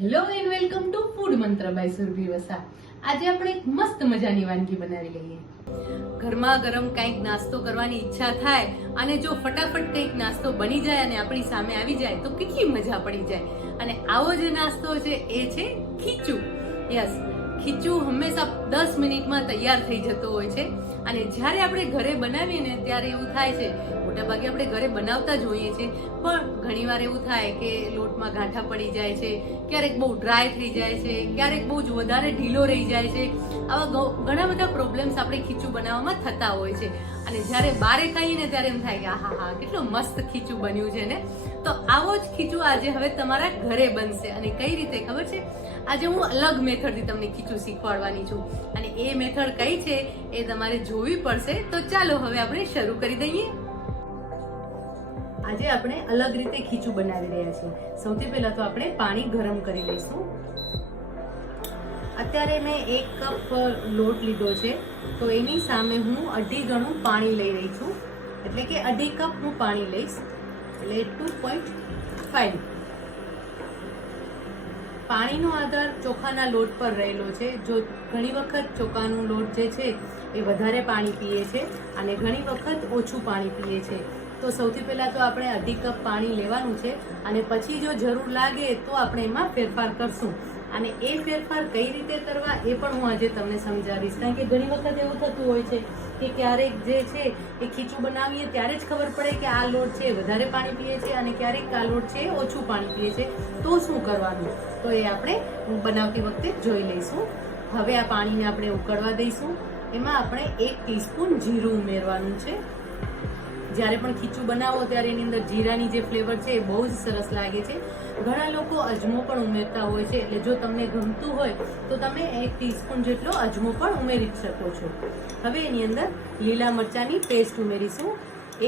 Hello and welcome to food મંત્ર by Surabhi Vasa. આજે આપણે એક મસ્ત મજાની વાનગી બનાવી લઈએ. ગરમા ગરમ કંઈક નાસ્તો કરવાની ઈચ્છા થાય અને જો ફટાફટ કંઈક નાસ્તો બની જાય અને આપણી સામે આવી જાય તો કેટલી મજા પડી જાય. અને આવો જે નાસ્તો છે એ છે ખીચું. યસ, ખીચું હંમેશા 10 મિનિટમાં તૈયાર થઈ જતો હોય છે. અને જ્યારે આપણે ઘરે બનાવીએ ને ત્યારે એવું થાય છે, મોટાભાગે આપણે ઘરે બનાવતા જ હોઈએ છીએ, પણ ઘણીવાર એવું થાય કે લોટમાં ગાંઠા પડી જાય છે, ક્યારેક બહુ ડ્રાય થઈ જાય છે, ક્યારેક બહુ જ વધારે ઢીલો રહી જાય છે. આવા ઘણા બધા પ્રોબ્લેમ્સ આપણે ખીચું બનાવવામાં થતા હોય છે. અને જ્યારે બારે ખાઈએ ને ત્યારે એમ થાય કે આહા કેટલું મસ્ત ખીચું બન્યું છે ને. તો આવો જ ખીચું આજે હવે તમારા ઘરે બનશે. અને કઈ રીતે ખબર છે? આજે હું અલગ મેથડથી તમને ખીચું શીખવાડવાની છું. અને એ મેથડ કઈ છે એ તમારે જોવી પડશે. તો ચાલો હવે આપણે શરૂ કરી દઈએ. આજે આપણે અલગ રીતે ખીચું બનાવી રહ્યા છીએ. સૌથી પહેલા તો આપણે પાણી ગરમ કરી લઈશું. અત્યારે મેં 1 કપ લોટ લીધો છે, તો એની સામે હું 2.5 ગણું પાણી લઈ રહી છું. એટલે કે 2.5 કપ હું પાણી લઈશ, એટલે 2.5. પાણીનો આધાર ચોખાના લોટ પર રહેલો છે. જો ઘણી વખત ચોખાનો લોટ જે છે એ વધારે પાણી પીએ છે અને ઘણી વખત ઓછું પાણી પીએ છે. તો સૌથી પહેલા તો આપણે 2.5 કપ પાણી લેવાનું છે અને પછી જો જરૂર લાગે તો આપણે એમાં ફેરફાર કરશું. અને એ ફેરફાર કઈ રીતે કરવા એ પણ હું આજે તમને સમજાવીશ. કારણ કે ઘણી વખત એવું થતું હોય છે કે ક્યારેક જે છે એ ખીચું બનાવીએ ત્યારે જ ખબર પડે કે આ લોટ છે વધારે પાણી પીએ છે અને ક્યારેક આ લોટ છે ઓછું પાણી પીએ છે. તો શું કરવાનું, તો એ આપણે બનાવતી વખતે જોઈ લઈશું. હવે આ પાણીને આપણે ઉકળવા દઈશું. એમાં આપણે 1 ટીસ્પૂન જીરું ઉમેરવાનું છે. જ્યારે પણ ખીચું બનાવો ત્યારે એની અંદર જીરાની જે ફ્લેવર છે એ બહુ જ સરસ લાગે છે. ઘણા લોકો અજમો પણ ઉમેરતા હોય છે, એટલે જો તમને ગમતું હોય તો તમે 1 ટીસ્પૂન જેટલો અજમો પણ ઉમેરી શકો છો. હવે એની અંદર લીલા મરચાંની પેસ્ટ ઉમેરીશું.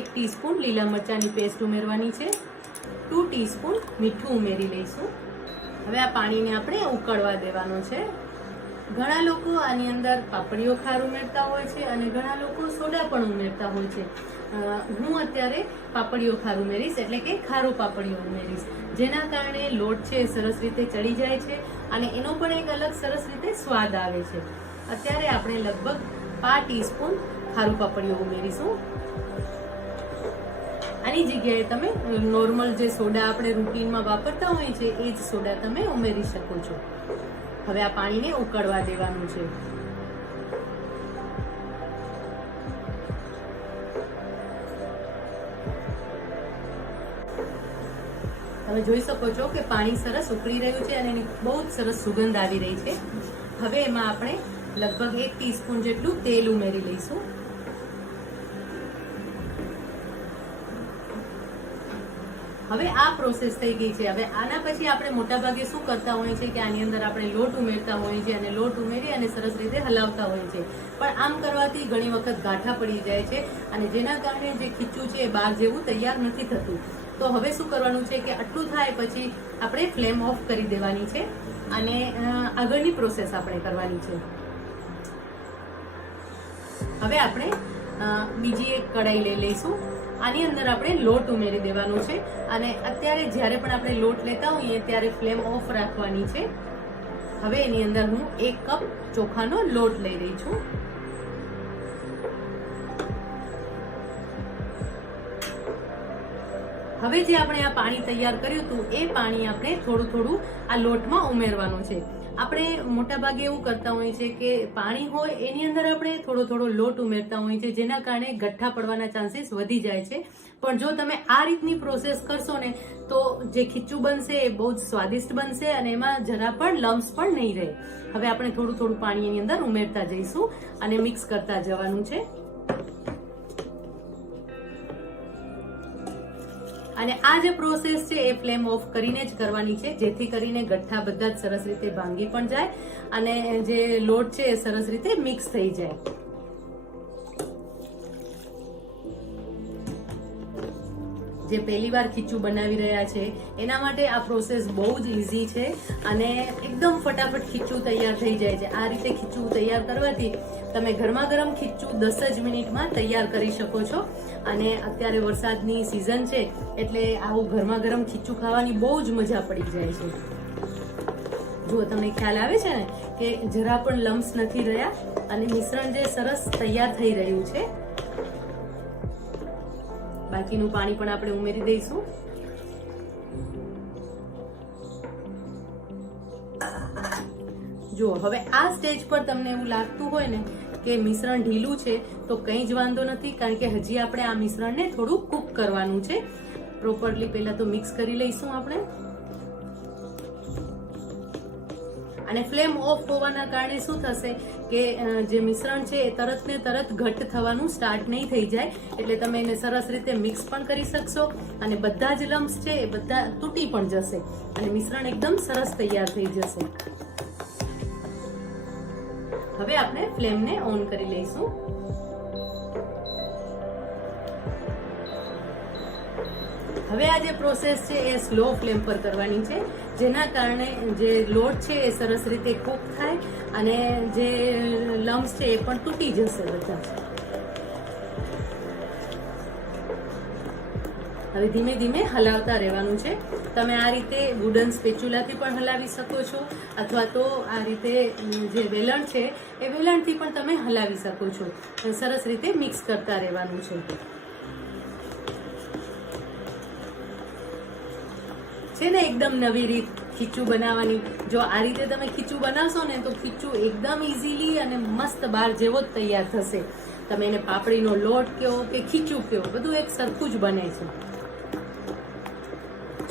1 ટીસ્પૂન લીલા મરચાંની પેસ્ટ ઉમેરવાની છે. 2 ટીસ્પૂન મીઠું ઉમેરી લઈશું. હવે આ પાણીને આપણે ઉકળવા દેવાનો છે. ઘણા લોકો આની અંદર પાપડીઓ ખાર ઉમેરતા હોય છે અને ઘણા લોકો સોડા પણ ઉમેરતા હોય છે. હું અત્યારે પાપડીઓ ખાર ઉમેરીશ, એટલે કે ખારો પાપડીઓ ઉમેરીશ, જેના કારણે લોટ છે સરસ રીતે ચડી જાય છે અને એનો પણ એક અલગ સરસ રીતે સ્વાદ આવે છે. અત્યારે આપણે લગભગ 5 ટીસ્પૂન ખારું પાપડીઓ ઉમેરીશું. આની જગ્યાએ તમે નોર્મલ જે સોડા આપણે રૂટીનમાં વાપરતા હોઈએ છીએ એ જ સોડા તમે ઉમેરી શકો છો. હવે આ પાણીને ઉકળવા દેવાનું છે. તમે જોઈ શકો છો કે પાણી સરસ ઉકળી રહ્યું છે અને એની બહુ જ સરસ સુગંધ આવી રહી છે. હવે એમાં આપણે લગભગ 1 ટીસ્પૂન જેટલું તેલ ઉમેરી લઈશું. હવે આ પ્રોસેસ થઈ ગઈ છે. હવે આના પછી આપણે મોટાભાગે શું કરતા હોઈએ છીએ કે આની અંદર આપણે લોટ ઉમેરતા હોઈએ છીએ અને લોટ ઉમેરી અને સરસ રીતે હલાવતા હોઈએ છીએ. પણ આમ કરવાથી ઘણી વખત ગાંઠા પડી જાય છે અને જેના કારણે જે ખીચું છે એ બહાર જેવું તૈયાર નથી થતું. તો હવે શું કરવાનું છે કે આટલું થાય પછી આપણે ફ્લેમ ઓફ કરી દેવાની છે અને આગળની પ્રોસેસ આપણે કરવાની છે. હવે આપણે બીજી એક કઢાઈ લઈ લઈશું. આની અંદર આપણે લોટ ઉમેરી દેવાનો છે અને અત્યારે જ્યારે પણ આપણે લોટ લેતા હોઈએ ત્યારે ફ્લેમ ઓફ રાખવાની છે. હવે એની અંદર હું 1 કપ ચોખાનો લોટ લઈ રહી છું. હવે જે આપણે આ પાણી તૈયાર કર્યું હતું એ પાણી આપણે થોડું થોડું આ લોટમાં ઉમેરવાનું છે. આપણે મોટાભાગે એવું કરતા હોઈએ છીએ કે પાણી હોય એની અંદર આપણે થોડો થોડો લોટ ઉમેરતા હોઈએ છીએ, જેના કારણે ગઠ્ઠા પડવાના ચાન્સીસ વધી જાય છે. પણ જો તમે આ રીતની પ્રોસેસ કરશો ને તો જે ખીચું બનશે એ બહુ જ સ્વાદિષ્ટ બનશે અને એમાં જરા પણ લમ્સ પણ નહીં રહે. હવે આપણે થોડું થોડું પાણી એની અંદર ઉમેરતા જઈશું અને મિક્સ કરતા જવાનું છે. અને આ જે પ્રોસેસ છે એ ફ્લેમ ઓફ કરીને જ કરવાની છે, જેથી કરીને ગઠ્ઠા બધા જ સરસ રીતે ભાંગી પણ જાય અને જે લોટ છે એ સરસ રીતે મિક્સ થઈ જાય. જે પહેલી વાર ખીચું બનાવી રહ્યા છે એના માટે આ પ્રોસેસ બહુ જ ઇઝી છે અને એકદમ ફટાફટ ખીચું તૈયાર થઈ જાય છે. આ રીતે ખીચું તૈયાર કરવાથી તમે ગરમા ગરમ ખીચું 10 જ મિનિટમાં તૈયાર કરી શકો છો. અને અત્યારે વરસાદની સિઝન છે એટલે આવું ગરમા ગરમ ખીચું ખાવાની બહુ જ મજા પડી જાય છે. જો તમને ખ્યાલ આવે છે ને કે જરા પણ લમ્સ નથી રહ્યા અને મિશ્રણ જે સરસ તૈયાર થઈ રહ્યું છે. બાકીનું પાણી પણ આપણે ઉમેરી દઈશું. જો હવે આ સ્ટેજ પર તમને એવું લાગતું હોય ને કે મિશ્રણ ઢીલું છે તો કંઈ જ વાંધો નથી, કારણ કે હજી આપણે આ મિશ્રણને થોડું કૂક કરવાનું છે. પ્રોપરલી પહેલા તો મિક્સ કરી લઈશું આપણે. અને ફ્લેમ ઓફ હોવાના કારણે શું થશે કે જે મિશ્રણ છે એ તરત ને તરત ઘટ્ટ થવાનું સ્ટાર્ટ નહીં થઈ જાય, એટલે તમે એને સરસ રીતે મિક્સ પણ કરી શકશો અને બધા જ લમ્સ છે એ બધા તૂટી પણ જશે અને મિશ્રણ એકદમ સરસ તૈયાર થઈ જશે. હવે આપણે ફ્લેમને ઓન કરી લઈશું. હવે આ જે પ્રોસેસ છે એ સ્લો ફ્લેમ પર કરવાની છે, જેના કારણે જે લોટ છે એ સરસ રીતે કૂક થાય અને જે લમ્સ છે એ પણ તૂટી જશે બધા. હવે ધીમે ધીમે હલાવતા રહેવાનું છે. તમે આ રીતે વુડન સ્પેચ્યુલાથી પણ હલાવી શકો છો, અથવા તો આ રીતે જે વેલણ છે એ વેલણથી પણ તમે હલાવી શકો છો. સરસ રીતે મિક્સ કરતા રહેવાનું છે ને એકદમ નવી રીત ખીચું બનાવવાની. જો આ રીતે તમે ખીચું બનાવશો ને તો ખીચું એકદમ ઇઝીલી અને મસ્ત બાર જેવો જ તૈયાર થશે. તમે એને પાપડીનો લોટ કહો કે ખીચું કહો, બધું એક સરખું જ બને છે.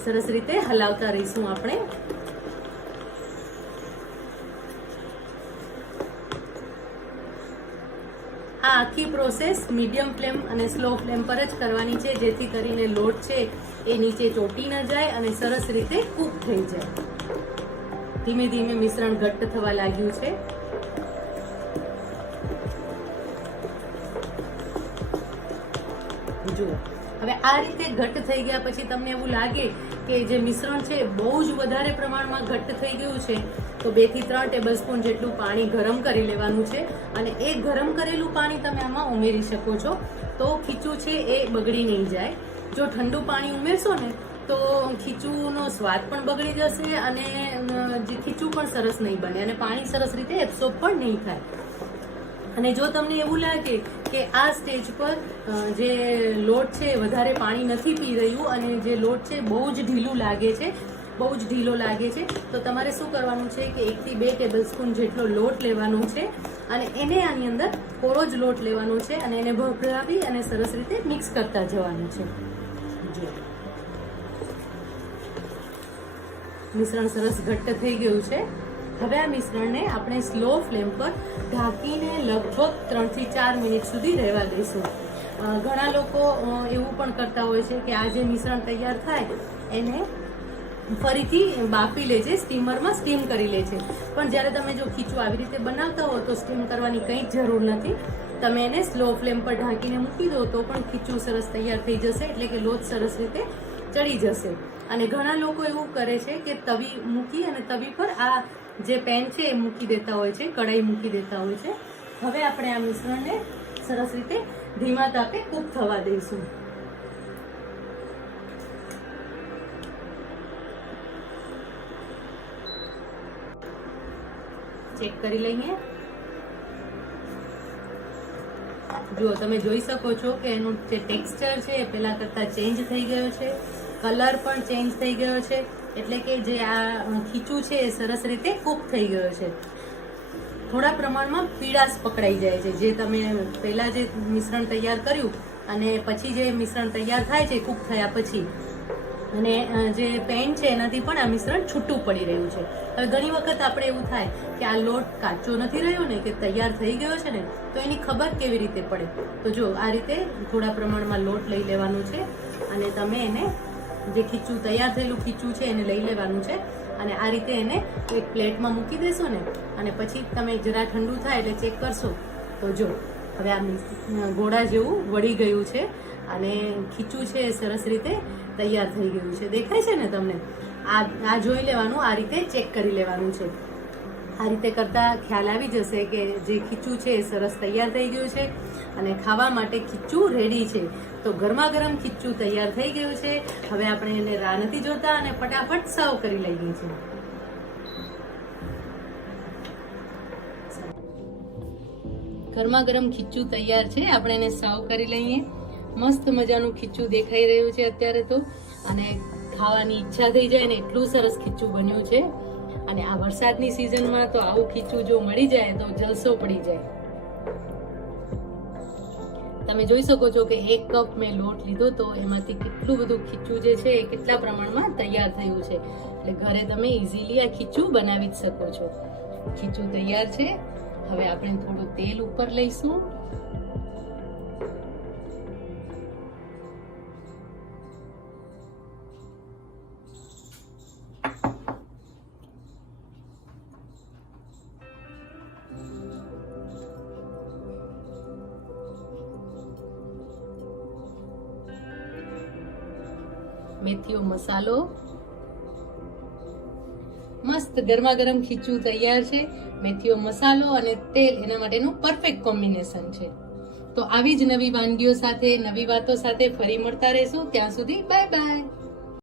સરસ રીતે હલાવતા રહીશું આપણે. આ આખી પ્રોસેસ મીડિયમ ફ્લેમ અને સ્લો ફ્લેમ પર જ કરવાની છે, જેથી કરીને લોટ છે એ નીચે ચોટી ન જાય અને સરસ રીતે કૂક થઈ જાય. ધીમે ધીમે મિશ્રણ ઘટ્ટ થવા લાગ્યું છે. જુઓ હવે આ રીતે ઘટ્ટ થઈ ગયા પછી તમને એવું લાગે કે જે મિશ્રણ છે બહુ જ વધારે પ્રમાણમાં ઘટ્ટ થઈ ગયું છે, તો 2 થી 3 ટેબલસ્પૂન જેટલું પાણી ગરમ કરી લેવાનું છે અને એ ગરમ કરેલું પાણી તમે આમાં ઉમેરી શકો છો, તો ખીચું છે એ બગડી નહીં જાય. જો ઠંડુ પાણી ઉમેરશો ને તો ખીચુંનો સ્વાદ પણ બગડી જશે અને જે ખીચું પણ સરસ નહીં બને અને પાણી સરસ રીતે એબ્સોર્બ પણ નહીં થાય. અને જો તમને એવું લાગે કે આ સ્ટેજ પર જે લોટ છે વધારે પાણી નથી પી રહ્યું અને જે લોટ છે બહુ જ ઢીલું લાગે છે, બહુ જ ઢીલો લાગે છે, તો તમારે શું કરવાનું છે કે 1 થી 2 ટેબલસ્પૂન જેટલો લોટ લેવાનો છે અને એને આની અંદર થોડો જ લોટ લેવાનો છે અને એને ભભરાવી અને સરસ રીતે મિક્સ કરતા જવાનું છે. મિશ્રણ સરસ ઘટ્ટ થઈ ગયું છે. હવે આ મિશ્રણને આપણે સ્લો ફ્લેમ પર ઢાંકીને લગભગ 3 થી 4 મિનિટ સુધી રહેવા દઈશું. ઘણા લોકો એવું પણ કરતા હોય છે કે આ જે મિશ્રણ તૈયાર થાય એને ફરીથી બાફી લે છે, સ્ટીમરમાં સ્ટીમ કરી લે છે. પણ જ્યારે તમે જો ખીચું આવી રીતે બનાવતા હો તો સ્ટીમ કરવાની કંઈ જ જરૂર નથી. તમે એને સ્લો ફ્લેમ પર ઢાંકીને મૂકી દો તો પણ ખીચું સરસ તૈયાર થઈ જશે, એટલે કે લોટ સરસ રીતે ચડી જશે. અને ઘણા લોકો એવું કરે છે કે તવી મૂકી અને તવી પર આ જે પેન છે એ મૂકી દેતા હોય છે, કઢાઈ મૂકી દેતા હોય છે. હવે આપણે આ મિશ્રણને સરસ રીતે ધીમા તાપે કૂક થવા દઈશું. ચેક કરી લઈએ. જો તમે જોઈ શકો છો કે એનું જે ટેક્સચર છે એ પહેલા કરતા ચેન્જ થઈ ગયો છે, કલર પણ ચેન્જ થઈ ગયો છે, એટલે કે જે આ ખીચું છે એ સરસ રીતે કૂક થઈ ગયો છે. થોડા પ્રમાણમાં પીળાશ પકડાઈ જાય છે, જે તમે પહેલા જે મિશ્રણ તૈયાર કર્યું અને પછી જે મિશ્રણ તૈયાર થાય છે કૂક થયા પછી, અને જે પેન છે એનાથી પણ આ મિશ્રણ છૂટું પડી રહ્યું છે. હવે ઘણી વખત આપણે એવું થાય કે આ લોટ કાચો નથી રહ્યો ને, કે તૈયાર થઈ ગયો છે ને, તો એની ખબર કેવી રીતે પડે? તો જો આ રીતે થોડા પ્રમાણમાં લોટ લઈ લેવાનું છે અને તમે એને જે ખીચું તૈયાર થયેલું ખીચું છે એને લઈ લેવાનું છે અને આ રીતે એને એક પ્લેટમાં મૂકી દેશો ને અને પછી તમે જરા ઠંડુ થાય એટલે ચેક કરશો તો જો હવે આ ગોળા જેવું વળી ગયું છે અને ખીચું છે એ સરસ રીતે તૈયાર થઈ ગયું છે. દેખાય છે ને તમને? આ જોઈ લેવાનું, આ રીતે ચેક કરી લેવાનું છે. આ રીતે કરતા ખ્યાલ આવી જશે કે જે ખીચું છે એ સરસ તૈયાર થઈ ગયું છે અને ખાવા માટે ખીચું રેડી છે. તો ગરમા ગરમ ખીચું તૈયાર થઈ ગયું છે. હવે આપણે એને રાહ નથી જોતા અને ફટાફટ સર્વ કરી લઈએ છીએ. ગરમા ગરમ ખીચું તૈયાર છે. આપણે એને સર્વ કરી લઈએ. મસ્ત મજાનું ખીચું દેખાઈ રહ્યું છે અત્યારે તો, અને ખાવાની ઈચ્છા થઈ જાય ને એટલું સરસ ખીચું બન્યું છે. અને આ વરસાદની સિઝનમાં તો આવું ખીચું જો મળી જાય તો જલસો પડી જાય. તમે જોઈ શકો છો કે 1 કપ મેં લોટ લીધો તો એમાંથી કેટલું બધું ખીચું જે છે એ કેટલા પ્રમાણમાં તૈયાર થયું છે. એટલે ઘરે તમે ઇઝીલી આ ખીચું બનાવી જ શકો છો. ખીચું તૈયાર છે. હવે આપણે થોડું તેલ ઉપર લઈશું. મેથીઓ મસાલો. મસ્ત ગરમા ગરમ ખીચું તૈયાર છે. મેથીઓ મસાલો અને તેલ એના માટેનું પરફેક્ટ કોમ્બિનેશન છે. તો આવી જ નવી વાનગીઓ સાથે, નવી વાતો સાથે ફરી મળતા રહેશું. ત્યાં સુધી બાય બાય.